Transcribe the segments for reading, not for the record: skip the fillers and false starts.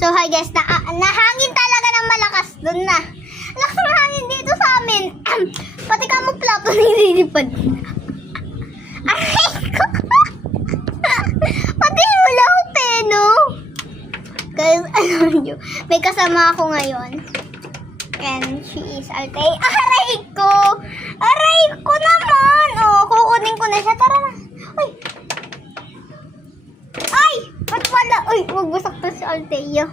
So, hi guys, nahangin talaga ng malakas doon na. Lakas ng hangin dito sa amin. Pati kamuflato nililipad. Aray ko. Pati wala ko peno. Guys, alam nyo, may kasama ako ngayon. And she is Altay. Aray ko! Aray ko naman! Oh, kukunin ko na siya. Tara na. Uy! Ay! Ba't wala? Uy, magbasak to si Altea.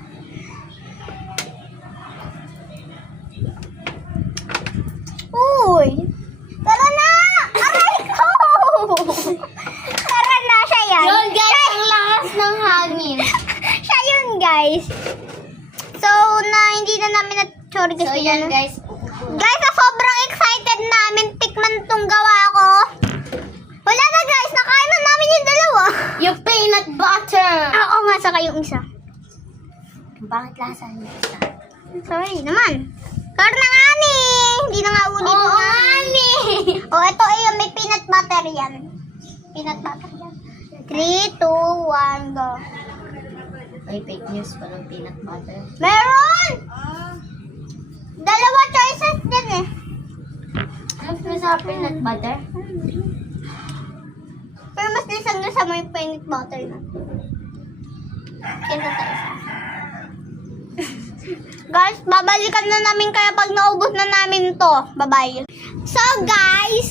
Uy! Tara na! Aray ko! Tara na, siya yan. Yun guys, ang lakas ng hangin. Siya yun, guys. So, hindi na namin sorry So kasi yan guys. Guys, sobrang excited namin tikman tong gawa ko. Wala na guys, nakain na namin yung dalawa. Yung peanut butter. Oo nga, saka yung isa. Bakit lasa niya isa? Sorry naman. Karna nga ni. Hindi na nga ulit Oo nga. nga ni. Oh, ito ay may peanut butter yan. Peanut butter yan. 3, 2, 1, go. May fake news pa ng peanut butter. Meron! Dalawa choices din eh. Mas masarap peanut butter? Pero mas lisang-lisa mo yung peanut butter na. Kesa sa isa. Guys, babalikan na namin kaya pag naubos na namin to. Bye-bye. So guys,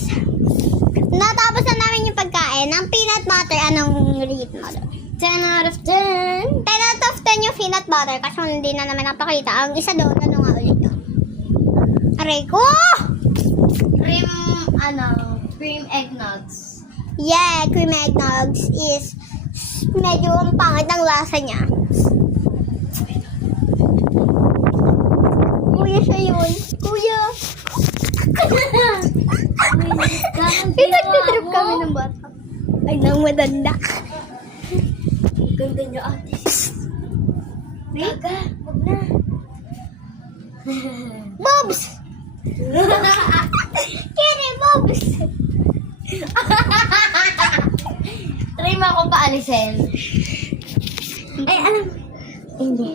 natapos na namin yung pagkain. Ang peanut butter, anong rate mo doon? 10 out of 10. 10 out of 10 yung peanut butter kasi hindi na namin napakita. Ang isa doon, ano nga ulit to? Aray ko! Cream eggnogs. Yeah, cream eggnogs is medyo ang pangit ng lasa niya. Kuya siya yun. Kuya! Pinagtitrip kami ng bata. Ay, nang madanda. Ganda niyo ate. Gaga, wag na. Bobs! Kini, Bobs! Try mo ako paalisin. Ay, alam. Hindi.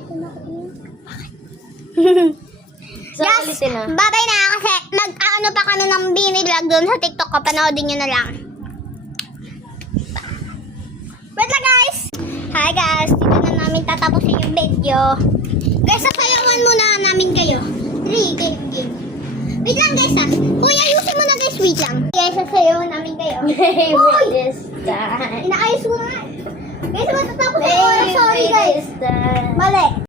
So, Yes, ulitin na. bye-bye na kasi mag-ano pa kami ng binilag doon sa TikTok ko. Panoodin nyo na lang. Wait lang guys! Hi guys! Dito na namin tatapusin yung video. Guys, sasayawan muna namin kayo. 3, game. Wait lang guys ha. Kuya, ayusin mo na guys. Wait lang. Guys, sasayawan namin kayo. Uy! This time. Inaayos ko na nga. Guys, matatapos na yung oras. Sorry guys. This time. Mali.